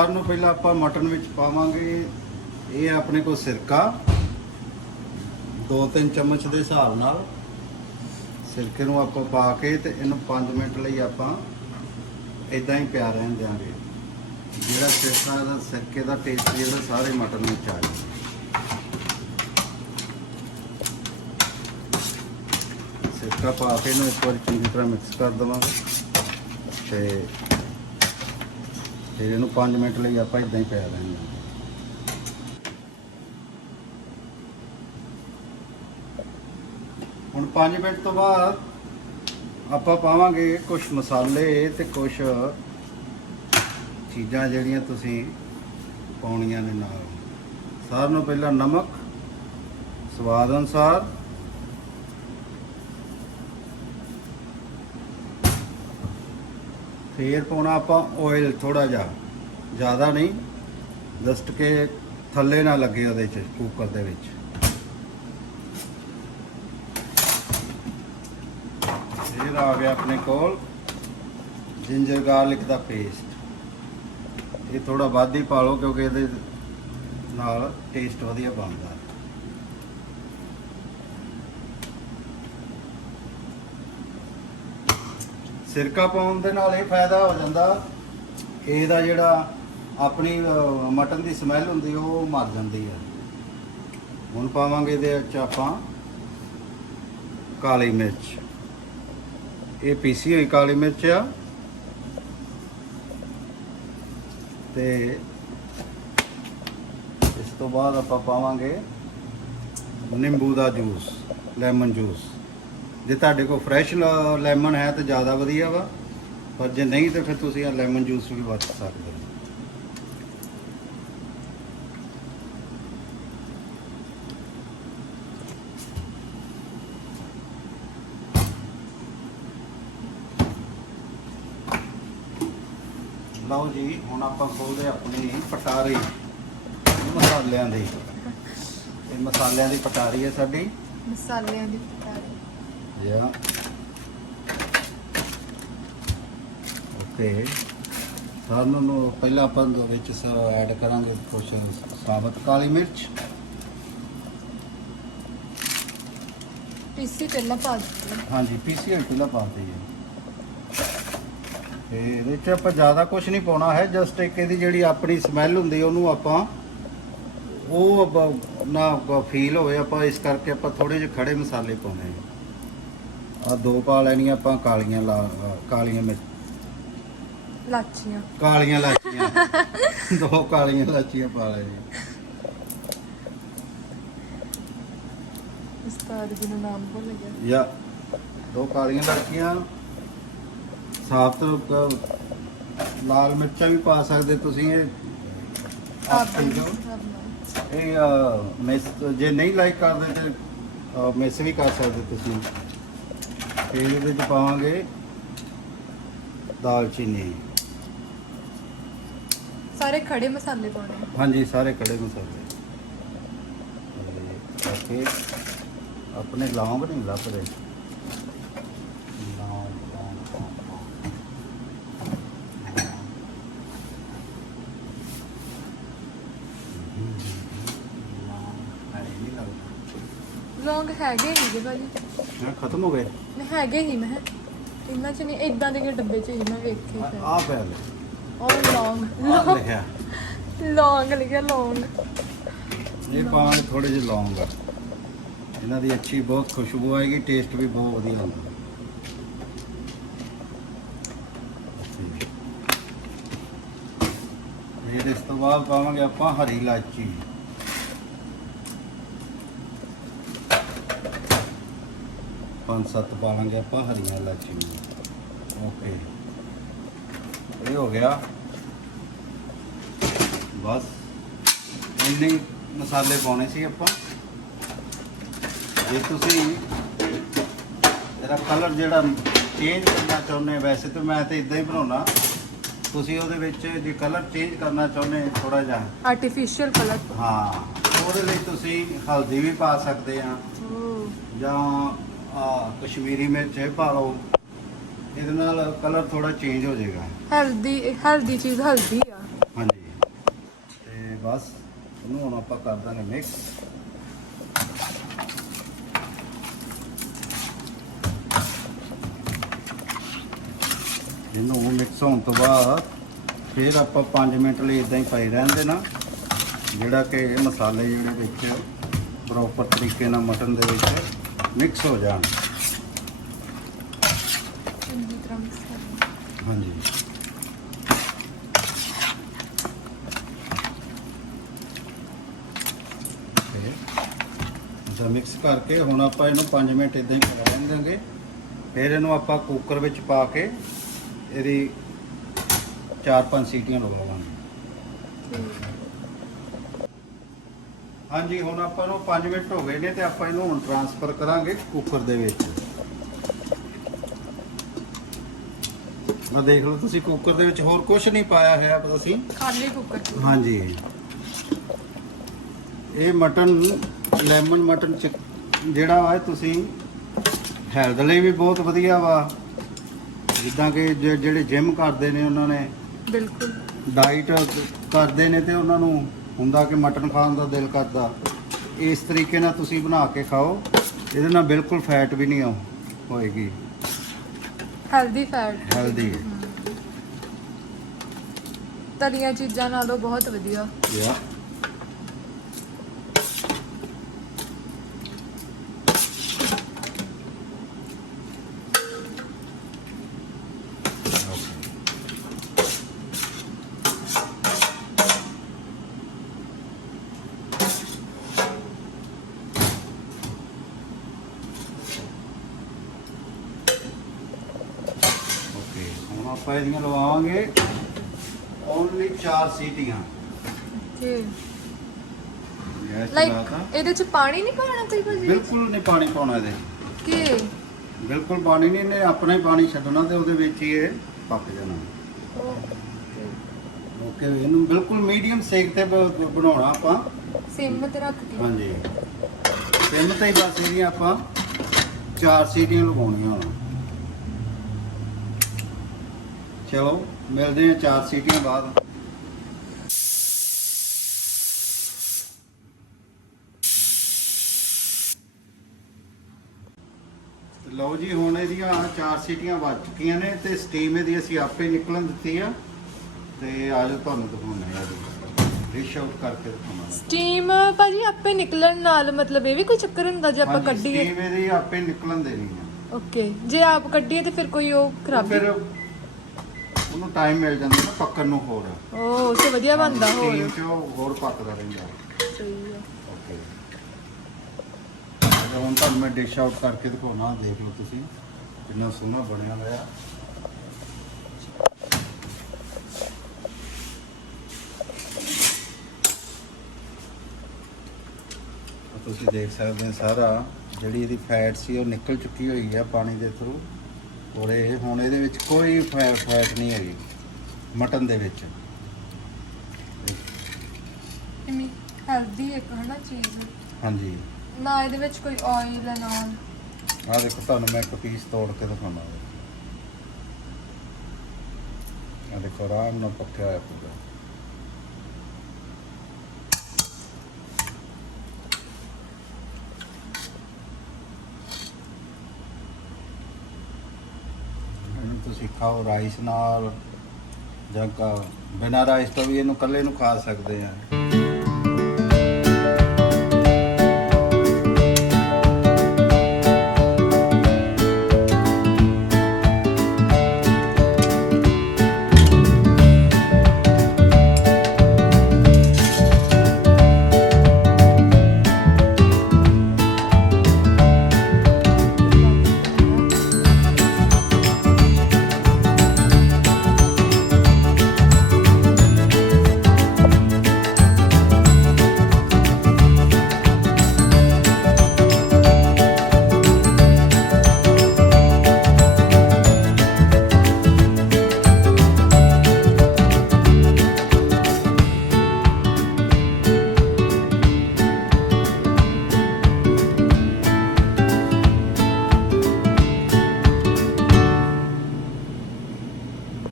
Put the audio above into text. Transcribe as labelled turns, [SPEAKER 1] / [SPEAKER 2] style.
[SPEAKER 1] ਤੇ ਨੂੰ ਪਹਿਲਾਂ ਆਪਾਂ ਮਟਨ ਵਿੱਚ ਪਾਵਾਂਗੇ। ਇਹ ਆਪਣੇ ਕੋਲ ਸਿਰਕਾ। 2-3 ਚਮਚ ਦੇ ਹਿਸਾਬ ਨਾਲ ਸਿਰਕੇ ਨੂੰ ਆਪਾਂ ਪਾ ਕੇ ਤੇ ਇਹਨੂੰ 5 ਮਿੰਟ ਲਈ ਆਪਾਂ ਇਦਾਂ ਹੀ ਪਿਆ ਰਹਿਣ ਦਿਆਂਗੇ। ਜਿਹੜਾ ਸਿਰਕਾ ਦਾ ਸਿਰਕੇ ਦਾ ਟੇਸਟ ਜਿਹੜਾ ਸਾਰੇ ਮਟਨ ਵਿੱਚ ਆ ਜਾਵੇ ਸਿਰਕਾ ਪਾ ਕੇ ਇਹਨੂੰ ਇੱਕ ਵਾਰੀ ਚੰਗੀ ਤਰ੍ਹਾਂ ਮਿਕਸ ਕਰ ਦੇਵਾਂਗੇ ਤੇ ਫਿਰ ਇਹਨੂੰ 5 ਮਿੰਟ ਲਈ ਆਪਾਂ ਇਦਾਂ ਹੀ ਪਿਆ ਰਹਿਣ ਦਿਆਂਗੇ ਹੁਣ 5 ਮਿੰਟ ਤੋਂ ਬਾਅਦ ਆਪਾਂ ਪਾਵਾਂਗੇ ਕੁਝ ਮਸਾਲੇ ਤੇ ਕੁਝ ਚੀਜ਼ਾਂ ਜਿਹੜੀਆਂ ਤੁਸੀਂ ਪਾਉਣੀਆਂ ਨੇ ਨਾਲ। ਸਾਰਿਆਂ ਨੂੰ ਪਹਿਲਾਂ ਨਮਕ, ਸਵਾਦ ਅਨੁਸਾਰ ਫੇਰ ਪਾਉਣਾ ਆਪਾਂ ਆਇਲ ਥੋੜਾ ਜਿਹਾ, ਜ਼ਿਆਦਾ ਨਹੀਂ ਜਸਟ ਕੇ ਥੱਲੇ ਨਾ ਲੱਗੇ ਉਹਦੇ ਚ ਕੁੱਕਰ ਦੇ ਵਿੱਚ। ਇਹ ਆ ਗਿਆ ਆਪਣੇ ਕੋਲ ਜਿੰਜਰ ਗਾਰਲਿਕ ਦਾ ਪੇਸਟ ਇਹ ਥੋੜਾ ਵੱਧ ਹੀ ਪਾ ਲਓ ਕਿਉਂਕਿ ਇਹਦੇ ਨਾਲ ਟੇਸਟ ਵਧੀਆ ਬਣਦਾ। ਸਿਰਕਾ ਪਾਉਣ ਦੇ ਨਾਲ ਇਹ ਫਾਇਦਾ ਹੋ ਜਾਂਦਾ, ਇਹਦਾ ਜਿਹੜਾ ਆਪਣੀ ਮਟਨ ਦੀ ਸਮੈਲ ਹੁੰਦੀ, ਉਹ ਮਰ ਜਾਂਦੀ ਹੈ। ਹੁਣ ਪਾਵਾਂਗੇ ਇਹਦੇ ਵਿੱਚ ਆਪਾਂ ਕਾਲੀ ਮਿਰਚ। ਇਹ ਪੀਸੀ ਹੋਈ ਕਾਲੀ ਮਿਰਚ ਆ। ਤੇ ਇਸ ਤੋਂ ਬਾਅਦ ਆਪਾਂ ਪਾਵਾਂਗੇ ਨਿੰਬੂ ਦਾ ਜੂਸ ਲੈਮਨ ਜੂਸ ਜੇ ਤੁਹਾਡੇ ਕੋਲ ਫਰੈਸ਼ ਲੈਮਨ ਹੈ ਤਾਂ ਜ਼ਿਆਦਾ ਵਧੀਆ ਵਾ। ਪਰ ਜੇ ਨਹੀਂ ਤਾਂ ਫਿਰ ਤੁਸੀਂ ਆ ਲੈਮਨ ਜੂਸ ਵੀ ਵਰਤ ਸਕਦੇ ਹੋ। ਲਓ ਜੀ, ਹੁਣ ਆਪਾਂ ਖੋਲਦੇ ਆਪਣੀ ਪਟਾਰੀ ਮਸਾਲਿਆਂ ਦੀ। ਇਹ ਮਸਾਲਿਆਂ ਦੀ ਪਟਾਰੀ ਹੈ ਸਾਡੀ।
[SPEAKER 2] ਮਸਾਲਿਆਂ ਦੀ।
[SPEAKER 1] Yeah. ਓਕੇ ਸਾਨੂੰ ਨੂੰ ਪਹਿਲਾਂ ਆਪਾਂ ਇਹਦੇ ਵਿੱਚ ਐਡ ਕਰਾਂਗੇ ਕੁਝ ਸਾਬਤ ਕਾਲੀ ਮਿਰਚ।
[SPEAKER 2] ਪੀਸੀ ਪਹਿਲਾਂ ਪਾ ਦਿੱਤੀ
[SPEAKER 1] ਹਾਂਜੀ ਪੀਸੀਐਲ ਪਹਿਲਾਂ ਪਾਉਂਦੇ ਹੈ ਤੇ ਇਹਦੇ ਚ ਆਪਾਂ ਜ਼ਿਆਦਾ ਕੁਝ ਨਹੀਂ ਪਾਉਣਾ ਹੈ ਜਸਟ ਇੱਕ ਇਹਦੀ ਜਿਹੜੀ ਆਪਣੀ ਸਮੈਲ ਹੁੰਦੀ ਉਹਨੂੰ ਆਪਾਂ ਉਹ ਨਾ ਫੀਲ ਹੋਵੇ ਆਪਾਂ ਇਸ ਕਰਕੇ ਆਪਾਂ ਥੋੜੇ ਜਿਹੇ ਖੜੇ ਮਸਾਲੇ ਪਾਉਣੇ ਆ ਆਹ ਦੋ ਪਾ ਲੈਣੀਆਂ ਆਪਾਂ ਕਾਲੀਆਂ ਲਾ ਕਾਲੀਆਂ ਮਿਰਚ
[SPEAKER 2] ਲਾਚੀਆਂ।
[SPEAKER 1] ਕਾਲੀਆਂ ਇਲਾਚੀਆਂ ਦੋ ਕਾਲੀਆਂ ਇਲਾਚੀਆਂ ਪਾ ਲੈਣੀਆਂ।
[SPEAKER 2] ਉਸਤਾਦ ਜੀ ਨੂੰ ਨਾਮ ਭੁੱਲ ਗਿਆ।
[SPEAKER 1] ਜਾਂ ਦੋ ਕਾਲੀਆਂ ਇਲਾਚੀਆਂ ਸਾਫ਼ ਤੋਂ ਲਾਲ ਮਿਰਚਾਂ ਵੀ ਪਾ ਸਕਦੇ ਤੁਸੀਂ ਇਹ। ਆਪਸ਼ਨ ਜੋ। ਇਹ ਮਿਸ ਨਹੀਂ ਲਾਈਕ ਕਰਦੇ ਤੇ ਅਹ, ਮਿਸ ਵੀ ਕਰ ਸਕਦੇ ਤੁਸੀਂ। ਇਹਦੇ ਵਿੱਚ ਪਾਵਾਂਗੇ ਦਾਲਚੀਨੀ
[SPEAKER 2] ਸਾਰੇ ਖੜੇ ਮਸਾਲੇ ਪਾਉਣੇ ਆ।
[SPEAKER 1] ਹਾਂਜੀ ਸਾਰੇ ਕੜੇ ਮਸਾਲੇ। ਤੇ ਕਰਕੇ ਆਪਣੇ ਲੌਂਗ ਨਹੀਂ ਲੱਭਦੇ ਲੌਂਗ ਲੌਂਗ ਲੌਂਗ, ਲੌਂਗ ਹੈ ਹੀ ਨਹੀਂ
[SPEAKER 2] ਲੌਂਗ ਹੈਗੇ ਹੀ ਜੀ ਭਾਜੀ।
[SPEAKER 1] ਮੈਂ ਖਤਮ ਹੋ ਗਏ?
[SPEAKER 2] ਨਹੀਂ ਹੈਗੇ ਹੀ ਮੈਂ। ਇਹਨਾਂ ਚ ਨਹੀਂ ਇਦਾਂ ਦੇ ਕਿ ਡੱਬੇ ਚ ਹੀ ਮੈਂ ਵੇਖੇ
[SPEAKER 1] ਆ ਪੈ ਲੈ
[SPEAKER 2] ਉਹ ਲੌਂਗ
[SPEAKER 1] ਆ ਲਿਖਿਆ।
[SPEAKER 2] ਲੌਂਗ ਲਿਖਿਆ ਲੌਂਗ
[SPEAKER 1] ਇਹ ਪਾਵਾਂਗੇ ਥੋੜੇ ਜਿਹੇ ਲੌਂਗ ਇਹਨਾਂ ਦੀ ਅੱਛੀ ਬਹੁਤ ਖੁਸ਼ਬੂ ਆਏਗੀ ਟੇਸਟ ਵੀ ਬਹੁਤ ਵਧੀਆ ਹੁੰਦਾ। ਫਿਰ ਇਸ ਤੋਂ ਬਾਅਦ ਪਾਵਾਂਗੇ ਆਪਾਂ ਹਰੀ ਇਲਾਚੀ ਪੰਜ ਸੱਤ ਪਾਵਾਂਗੇ ਆਪਾਂ ਹਰੀਆਂ ਇਲਾਚੀ ਓਕੇ ਇਹ ਹੋ ਗਿਆ। ਬਸ। ਇੰਨੇ ਮਸਾਲੇ ਪਾਉਣੇ ਸੀ ਆਪਾਂ। ਜੇ ਤੁਸੀਂ ਇਹਦਾ ਕਲਰ ਜਿਹੜਾ ਚੇਂਜ ਕਰਨਾ ਚਾਹੁੰਦੇ ਵੈਸੇ ਤਾਂ ਮੈਂ ਤੇ ਇਦਾਂ ਹੀ ਬਣਾਉਣਾ। ਤੁਸੀਂ ਉਹਦੇ ਵਿੱਚ ਜੇ ਕਲਰ ਚੇਂਜ ਕਰਨਾ ਚਾਹੁੰਦੇ ਥੋੜਾ ਜਿਹਾ।
[SPEAKER 2] ਆਰਟੀਫੀਸ਼ੀਅਲ ਕਲਰ
[SPEAKER 1] ਹਾਂ। ਉਹਦੇ ਲਈ ਤੁਸੀਂ ਹਲਦੀ ਵੀ ਪਾ ਸਕਦੇ ਆ। ਜਾਂ ਆ ਕਸ਼ਮੀਰੀ ਮਿਰਚ ਇਹ ਪਾ ਲਓ। ਇਹਦੇ ਨਾਲ ਕਲਰ ਥੋੜਾ ਚੇਂਜ ਹੋ ਜਾਏਗਾ।
[SPEAKER 2] ਹੈਲਦੀ ਹੈਲਦੀ ਚੀਜ਼ ਹਲਦੀ ਆ।
[SPEAKER 1] ਬਸ ਇਹਨੂੰ ਹੁਣ ਆਪਾਂ ਕਰ ਦਾਂਗੇ ਮਿਕਸ ਇਹਨੂੰ ਉਹ ਮਿਕਸ ਹੋਣ ਤੋਂ ਬਾਅਦ ਫਿਰ ਆਪਾਂ 5 ਮਿੰਟ ਲਈ ਇਦਾਂ ਹੀ ਪਏ ਰਹਿਣ ਦੇਣਾ। ਜਿਹੜਾ ਕਿ ਇਹ ਮਸਾਲੇ ਜਿਹੜੇ ਵਿੱਚ ਪ੍ਰੋਪਰ ਤਰੀਕੇ ਨਾਲ ਮਟਨ ਦੇ ਵਿੱਚ। ਮਿਕਸ ਹੋ ਜਾਣ।
[SPEAKER 2] ਚੰਗੀ ਤਰ੍ਹਾਂ ਮਿਕਸ ਕਰ
[SPEAKER 1] ਹਾਂਜੀ ਤੇ ਮਿਕਸ ਕਰਕੇ ਹੁਣ ਆਪਾਂ ਇਹਨੂੰ 5 ਮਿੰਟ ਇਦਾਂ ਹੀ ਰਹਿਣ ਦਾਂਗੇ ਫਿਰ ਇਹਨੂੰ ਆਪਾਂ ਕੁੱਕਰ ਵਿੱਚ ਪਾ ਕੇ ਇਹਦੀ 4-5 ਸੀਟੀਆਂ ਲਗਾਵਾਂਗੇ। ਹਾਂਜੀ ਹੁਣ ਆਪਾਂ ਨੂੰ 5 ਮਿੰਟ ਹੋ ਗਏ ਨੇ ਤੇ ਆਪਾਂ ਇਹਨੂੰ ਹੁਣ ਟਰਾਂਸਫਰ ਕਰਾਂਗੇ ਕੁੱਕਰ ਦੇ ਵਿੱਚ। ਆ ਦੇਖ ਲਓ ਤੁਸੀਂ ਕੁੱਕਰ ਦੇ ਵਿੱਚ ਹੋਰ ਕੁਝ ਨਹੀਂ ਪਾਇਆ ਹੈ ਅਸੀਂ
[SPEAKER 2] ਖਾਲੀ ਕੁੱਕਰ
[SPEAKER 1] ਹਾਂਜੀ। ਇਹ ਮਟਨ ਲੈਮਨ ਮਟਨ ਜਿਹੜਾ ਵਾ ਤੁਸੀਂ ਹੈਲਥ ਲਈ ਵੀ ਬਹੁਤ ਵਧੀਆ ਵਾ। ਜਿੱਦਾਂ ਕਿ ਜਿਹੜੇ ਜਿਮ ਕਰਦੇ ਨੇ ਉਹਨਾਂ ਨੇ।
[SPEAKER 2] ਬਿਲਕੁਲ।
[SPEAKER 1] ਡਾਈਟ ਕਰਦੇ ਨੇ ਤੇ ਉਹਨਾਂ ਨੂੰ ਹੁੰਦਾ ਕਿ ਮਟਨ ਖਾਣ ਦਾ ਦਿਲ ਕਰਦਾ ਇਸ ਤਰੀਕੇ ਨਾਲ ਤੁਸੀਂ ਬਣਾ ਕੇ ਖਾਓ ਇਹਦੇ ਨਾਲ ਬਿਲਕੁਲ ਫੈਟ ਵੀ ਨਹੀਂ ਆ ਹੋਏਗੀ।
[SPEAKER 2] ਹੈਲਦੀ ਫੈਟ
[SPEAKER 1] ਹੈਲਦੀ
[SPEAKER 2] ਤਲੀਆਂ ਚੀਜ਼ਾਂ ਨਾਲੋਂ ਬਹੁਤ ਵਧੀਆ।
[SPEAKER 1] ਯਾ ਓਕੇ ਆਪਾਂ ਇਹਦੀਆਂ ਲਵਾਵਾਂਗੇ। ਓਨਲੀ 4 ਸੀਟੀਆਂ। ਗੈਸ
[SPEAKER 2] ਲਾਈਕ
[SPEAKER 1] ਚਲਾਤਾ
[SPEAKER 2] ਇਹਦੇ ਚ ਪਾਣੀ ਨਹੀਂ ਪਾਉਣਾ ਕੋਈ ਭਾਜੀ?
[SPEAKER 1] ਬਿਲਕੁਲ ਨਹੀਂ ਪਾਣੀ ਪਾਉਣਾ ਇਹਦੇ
[SPEAKER 2] ਕਿ?
[SPEAKER 1] ਬਿਲਕੁਲ ਪਾਣੀ ਨਹੀਂ ਇਹਨੇ ਆਪਣਾ ਹੀ ਪਾਣੀ ਛੱਡਣਾ ਤੇ ਉਹਦੇ ਵਿੱਚ ਹੀ ਇਹ ਪੱਕ ਜਾਣਾ। ਓਕੇ ਇਹਨੂੰ ਬਿਲਕੁਲ ਮੀਡੀਅਮ ਸੇਕ ਤੇ ਬ- ਬਣਾਉਣਾ ਆਪਾਂ।
[SPEAKER 2] ਸਿਮ ਤੇ ਰੱਖ ਕੇ।
[SPEAKER 1] ਹਾਂਜੀ। ਤਿੰਨ ਤੇ ਹੀ ਬਸ ਇਹਦੀਆਂ ਆਪਾਂ ਚਾਰ ਸੀਟੀਆਂ ਲਗਾਉਣੀਆਂ ਹੁਣ। ਚਲੋ ਮਿਲਦੇ ਹਾਂ ਚਾਰ ਸੀਟੀਆਂ ਬਾਅਦ। ਲਓ ਜੀ ਹੁਣ ਇਹਦੀਆਂ ਚਾਰ ਸੀਟੀਆਂ ਵੱਜ ਚੁੱਕੀਆਂ ਨੇ ਤੇ ਸਟੀਮ ਇਹਦੀ ਅਸੀਂ ਆਪੇ ਨਿਕਲਣ ਦਿੱਤੀ ਆ। ਤੇ ਆਜੋ ਤੁਹਾਨੂੰ ਦਿਖਾਉਂਦੇ ਆ ਡਿਸ਼ ਆਊਟ ਕਰਕੇ ਦਿਖਾਉਣਾ
[SPEAKER 2] ਸਟੀਮ ਭਾਜੀ ਆਪੇ ਨਿਕਲਣ ਨਾਲ ਮਤਲਬ ਇਹ ਵੀ ਕੋਈ ਚੱਕਰ ਹੁੰਦਾ ਜੇ ਆਪਾਂ ਕੱਢੀਏ?
[SPEAKER 1] steam ਇਹਦੀ ਆਪੇ ਨਿਕਲਣ ਦੇਣੀ ਆ।
[SPEAKER 2] ਓਕੇ ਜੇ ਆਪ ਕੱਢੀਏ ਤੇ ਫਿਰ ਕੋਈ ਉਹ ਖਰਾਬੀ?
[SPEAKER 1] ਫਿਰ ਉਹਨੂੰ ਟਾਈਮ ਮਿਲ ਜਾਂਦਾ ਨਾ ਪੱਕਣ ਨੂੰ ਹੋਰ।
[SPEAKER 2] ਉਹ ਤੇ ਵਧੀਆ ਬਣਦਾ ਹੋਰ।
[SPEAKER 1] ਚ ਉਹ ਹੋਰ ਪੱਕਦਾ ਰਹਿੰਦਾ।
[SPEAKER 2] ਸਹੀ ਆ।
[SPEAKER 1] ਓਕੇ ਹੁਣ ਤੁਹਾਨੂੰ ਮੈਂ ਡਿਸ਼ ਆਊਟ ਕਰਕੇ ਦਿਖਾਉਣਾ ਦੇਖ ਲਓ ਤੁਸੀਂ। ਕਿੰਨਾ ਸੋਹਣਾ ਬਣਿਆ ਹੋਇਆ। ਤੁਸੀਂ ਦੇਖ ਸਕਦੇ ਹੋ ਸਾਰਾ। ਜਿਹੜੀ ਇਹਦੀ ਫੈਟ ਸੀ ਉਹ ਨਿਕਲ ਚੁੱਕੀ ਹੋਈ ਹੈ ਪਾਣੀ ਦੇ ਥਰੂ ਔਰ ਇਹ। ਹੁਣ ਇਹਦੇ ਵਿੱਚ ਕੋਈ ਫੈ- ਫੈਟ ਨਹੀਂ ਹੈਗੀ ਮਟਨ ਦੇ ਵਿੱਚ।
[SPEAKER 2] ਇਮੀ ਹੈਲਦੀ ਇੱਕ ਹਨਾ ਚੀਜ਼।
[SPEAKER 1] ਹਾਂਜੀ।
[SPEAKER 2] ਨਾ ਇਹਦੇ ਵਿੱਚ ਕੋਈ ਆਇਲ ਨਾ।
[SPEAKER 1] ਆਹ ਦੇਖੋ ਤੁਹਾਨੂੰ ਮੈਂ ਇੱਕ ਪੀਸ ਤੋੜ ਕੇ ਦਿਖਾਉਣਾ ਆਹ ਦੇਖੋ ਆਰਾਮ ਨਾਲ ਪੱਕਿਆ ਹੋਇਆ ਪੂਰਾ ਇਹਨੂੰ ਤੁਸੀਂ ਖਾਓ ਰਾਈਸ ਨਾਲ ਜਾਂ ਬਿਨਾਂ ਰਾਈਸ ਤੋਂ ਵੀ ਇਹਨੂੰ ਇਕੱਲੇ ਨੂੰ ਖਾ ਸਕਦੇ ਆ।